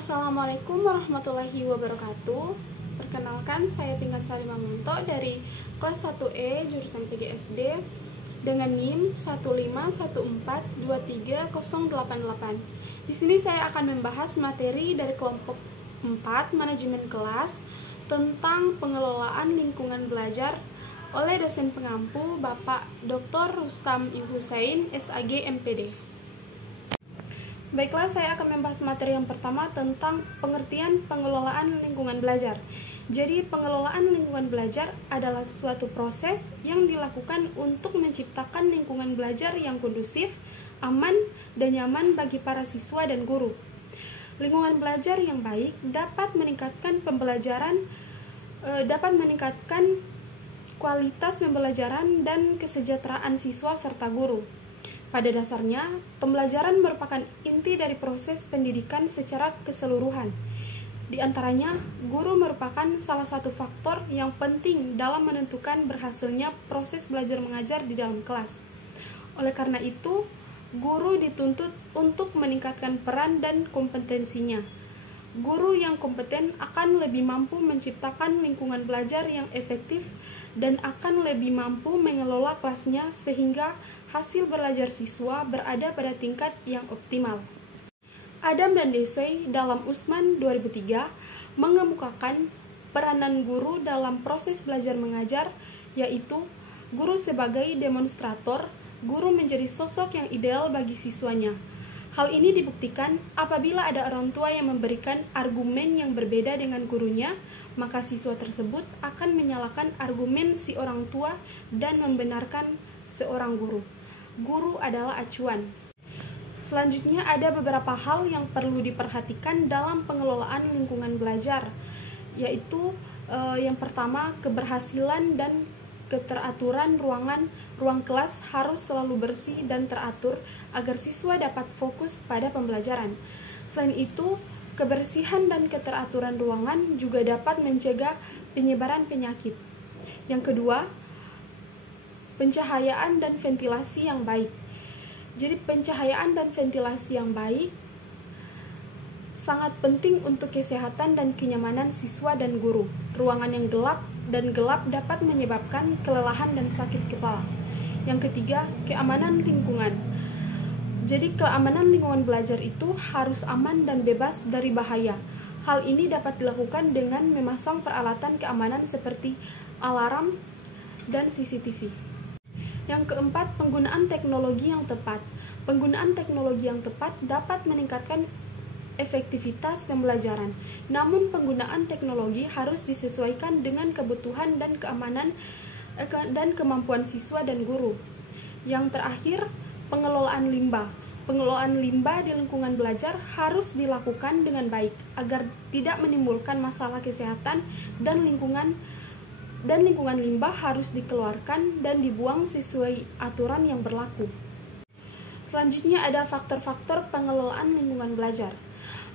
Assalamualaikum warahmatullahi wabarakatuh. Perkenalkan, saya Tingkat Sari Mamunto dari kelas 1E jurusan PGSD dengan NIM 151423088. Di sini saya akan membahas materi dari kelompok 4 manajemen kelas tentang pengelolaan lingkungan belajar oleh dosen pengampu Bapak Dr. Rustam I. Hussein, SAG MPD. Baiklah, saya akan membahas materi yang pertama tentang pengertian pengelolaan lingkungan belajar. Jadi, pengelolaan lingkungan belajar adalah suatu proses yang dilakukan untuk menciptakan lingkungan belajar yang kondusif, aman, dan nyaman bagi para siswa dan guru. Lingkungan belajar yang baik dapat meningkatkan kualitas pembelajaran dan kesejahteraan siswa serta guru. Pada dasarnya, pembelajaran merupakan inti dari proses pendidikan secara keseluruhan. Di antaranya, guru merupakan salah satu faktor yang penting dalam menentukan berhasilnya proses belajar mengajar di dalam kelas. Oleh karena itu, guru dituntut untuk meningkatkan peran dan kompetensinya. Guru yang kompeten akan lebih mampu menciptakan lingkungan belajar yang efektif dan akan lebih mampu mengelola kelasnya sehingga hasil belajar siswa berada pada tingkat yang optimal. Adam dan Desai dalam Usman 2003 mengemukakan peranan guru dalam proses belajar mengajar, yaitu guru sebagai demonstrator. Guru menjadi sosok yang ideal bagi siswanya. Hal ini dibuktikan apabila ada orang tua yang memberikan argumen yang berbeda dengan gurunya, maka siswa tersebut akan menyalahkan argumen si orang tua dan membenarkan seorang guru. Guru adalah acuan. Selanjutnya ada beberapa hal yang perlu diperhatikan dalam pengelolaan lingkungan belajar, yaitu yang pertama, keberhasilan dan keteraturan ruang kelas harus selalu bersih dan teratur agar siswa dapat fokus pada pembelajaran. Selain itu, kebersihan dan keteraturan ruangan juga dapat mencegah penyebaran penyakit. Yang kedua, pencahayaan dan ventilasi yang baik. Jadi pencahayaan dan ventilasi yang baik sangat penting untuk kesehatan dan kenyamanan siswa dan guru. Ruangan yang gelap dapat menyebabkan kelelahan dan sakit kepala. Yang ketiga, keamanan lingkungan. Jadi keamanan lingkungan belajar itu harus aman dan bebas dari bahaya. Hal ini dapat dilakukan dengan memasang peralatan keamanan seperti alarm dan CCTV. Yang keempat, penggunaan teknologi yang tepat. Penggunaan teknologi yang tepat dapat meningkatkan efektivitas pembelajaran. Namun, penggunaan teknologi harus disesuaikan dengan kebutuhan dan keamanan dan kemampuan siswa dan guru. Yang terakhir, pengelolaan limbah. Pengelolaan limbah di lingkungan belajar harus dilakukan dengan baik agar tidak menimbulkan masalah kesehatan dan lingkungan limbah harus dikeluarkan dan dibuang sesuai aturan yang berlaku. Selanjutnya ada faktor-faktor pengelolaan lingkungan belajar.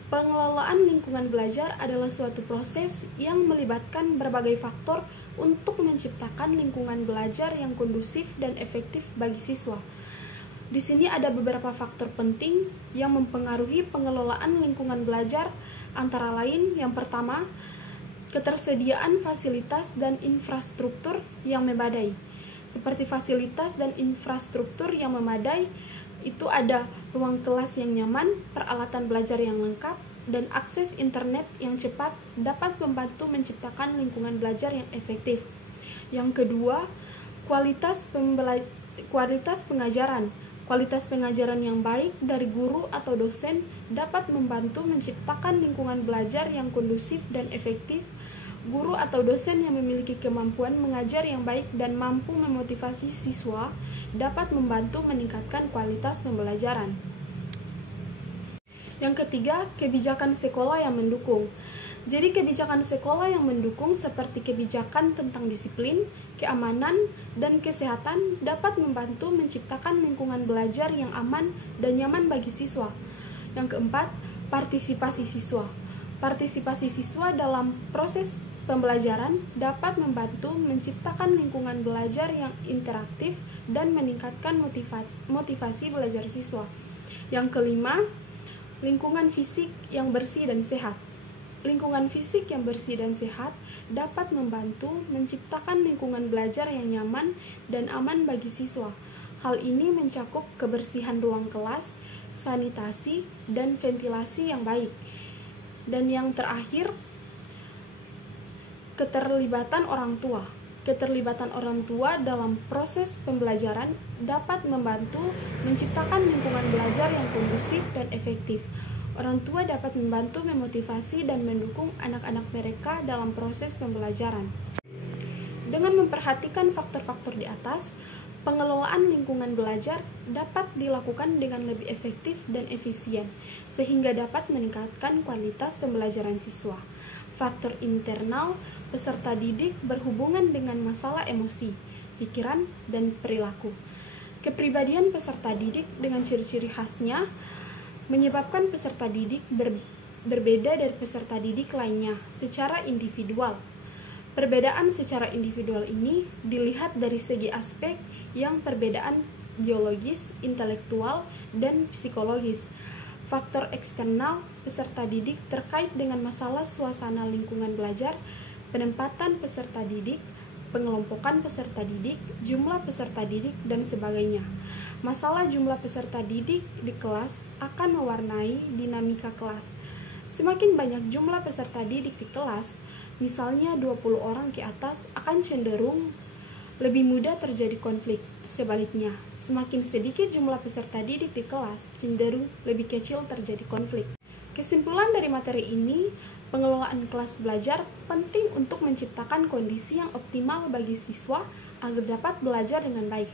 Pengelolaan lingkungan belajar adalah suatu proses yang melibatkan berbagai faktor untuk menciptakan lingkungan belajar yang kondusif dan efektif bagi siswa. Di sini ada beberapa faktor penting yang mempengaruhi pengelolaan lingkungan belajar, antara lain yang pertama, ketersediaan fasilitas dan infrastruktur yang memadai. Seperti fasilitas dan infrastruktur yang memadai, itu ada ruang kelas yang nyaman, peralatan belajar yang lengkap, dan akses internet yang cepat dapat membantu menciptakan lingkungan belajar yang efektif. Yang kedua, kualitas pengajaran. Kualitas pengajaran yang baik dari guru atau dosen dapat membantu menciptakan lingkungan belajar yang kondusif dan efektif. Guru atau dosen yang memiliki kemampuan mengajar yang baik dan mampu memotivasi siswa dapat membantu meningkatkan kualitas pembelajaran. Yang ketiga, kebijakan sekolah yang mendukung. Jadi kebijakan sekolah yang mendukung seperti kebijakan tentang disiplin, keamanan, dan kesehatan dapat membantu menciptakan lingkungan belajar yang aman dan nyaman bagi siswa. Yang keempat, partisipasi siswa. Partisipasi siswa dalam proses pembelajaran dapat membantu menciptakan lingkungan belajar yang interaktif dan meningkatkan motivasi belajar siswa. Yang kelima, Lingkungan fisik yang bersih dan sehat. Lingkungan fisik yang bersih dan sehat dapat membantu menciptakan lingkungan belajar yang nyaman dan aman bagi siswa. Hal ini mencakup kebersihan ruang kelas, sanitasi, dan ventilasi yang baik. Dan yang terakhir, keterlibatan orang tua. Keterlibatan orang tua dalam proses pembelajaran dapat membantu menciptakan lingkungan belajar yang kondusif dan efektif. Orang tua dapat membantu memotivasi dan mendukung anak-anak mereka dalam proses pembelajaran. Dengan memperhatikan faktor-faktor di atas, pengelolaan lingkungan belajar dapat dilakukan dengan lebih efektif dan efisien, sehingga dapat meningkatkan kualitas pembelajaran siswa. Faktor internal peserta didik berhubungan dengan masalah emosi, pikiran, dan perilaku. Kepribadian peserta didik dengan ciri-ciri khasnya menyebabkan peserta didik berbeda dari peserta didik lainnya secara individual. Perbedaan secara individual ini dilihat dari segi aspek yang perbedaan biologis, intelektual, dan psikologis. Faktor eksternal peserta didik terkait dengan masalah suasana lingkungan belajar, penempatan peserta didik, pengelompokan peserta didik, jumlah peserta didik, dan sebagainya. Masalah jumlah peserta didik di kelas akan mewarnai dinamika kelas. Semakin banyak jumlah peserta didik di kelas, misalnya 20 orang ke atas, akan cenderung lebih mudah terjadi konflik. Sebaliknya, semakin sedikit jumlah peserta didik di kelas, cenderung lebih kecil terjadi konflik. Kesimpulan dari materi ini, pengelolaan kelas belajar penting untuk menciptakan kondisi yang optimal bagi siswa agar dapat belajar dengan baik.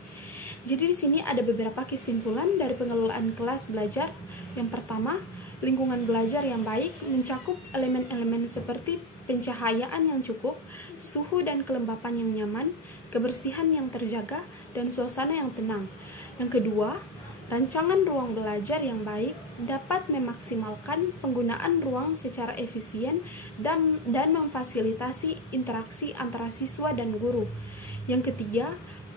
Jadi di sini ada beberapa kesimpulan dari pengelolaan kelas belajar. Yang pertama, lingkungan belajar yang baik mencakup elemen-elemen seperti pencahayaan yang cukup, suhu dan kelembapan yang nyaman, kebersihan yang terjaga, dan suasana yang tenang. Yang kedua, rancangan ruang belajar yang baik dapat memaksimalkan penggunaan ruang secara efisien dan memfasilitasi interaksi antara siswa dan guru. Yang ketiga,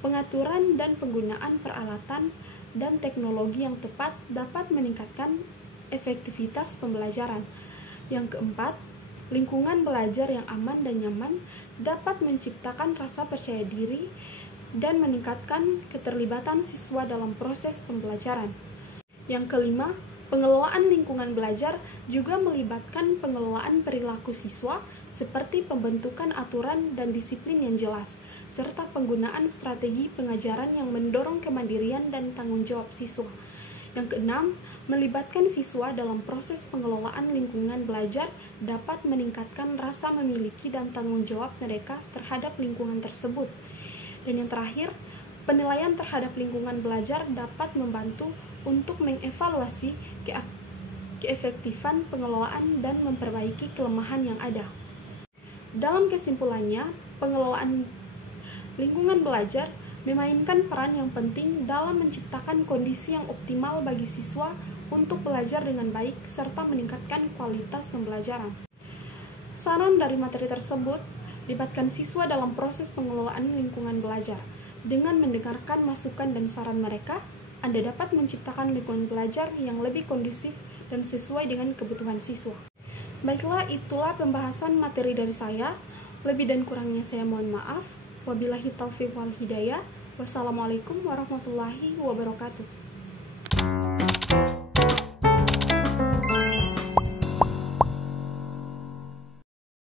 pengaturan dan penggunaan peralatan dan teknologi yang tepat dapat meningkatkan efektivitas pembelajaran. Yang keempat, lingkungan belajar yang aman dan nyaman dapat menciptakan rasa percaya diri dan meningkatkan keterlibatan siswa dalam proses pembelajaran. Yang kelima, pengelolaan lingkungan belajar juga melibatkan pengelolaan perilaku siswa seperti pembentukan aturan dan disiplin yang jelas, serta penggunaan strategi pengajaran yang mendorong kemandirian dan tanggung jawab siswa. Yang keenam, melibatkan siswa dalam proses pengelolaan lingkungan belajar dapat meningkatkan rasa memiliki dan tanggung jawab mereka terhadap lingkungan tersebut. Dan yang terakhir, penilaian terhadap lingkungan belajar dapat membantu untuk mengevaluasi keefektifan pengelolaan dan memperbaiki kelemahan yang ada. Dalam kesimpulannya, pengelolaan lingkungan belajar memainkan peran yang penting dalam menciptakan kondisi yang optimal bagi siswa untuk belajar dengan baik serta meningkatkan kualitas pembelajaran. Saran dari materi tersebut, libatkan siswa dalam proses pengelolaan lingkungan belajar. Dengan mendengarkan masukan dan saran mereka, Anda dapat menciptakan lingkungan belajar yang lebih kondusif dan sesuai dengan kebutuhan siswa. Baiklah, itulah pembahasan materi dari saya. Lebih dan kurangnya saya mohon maaf. Wabillahi taufiq wal hidayah. Wassalamualaikum warahmatullahi wabarakatuh.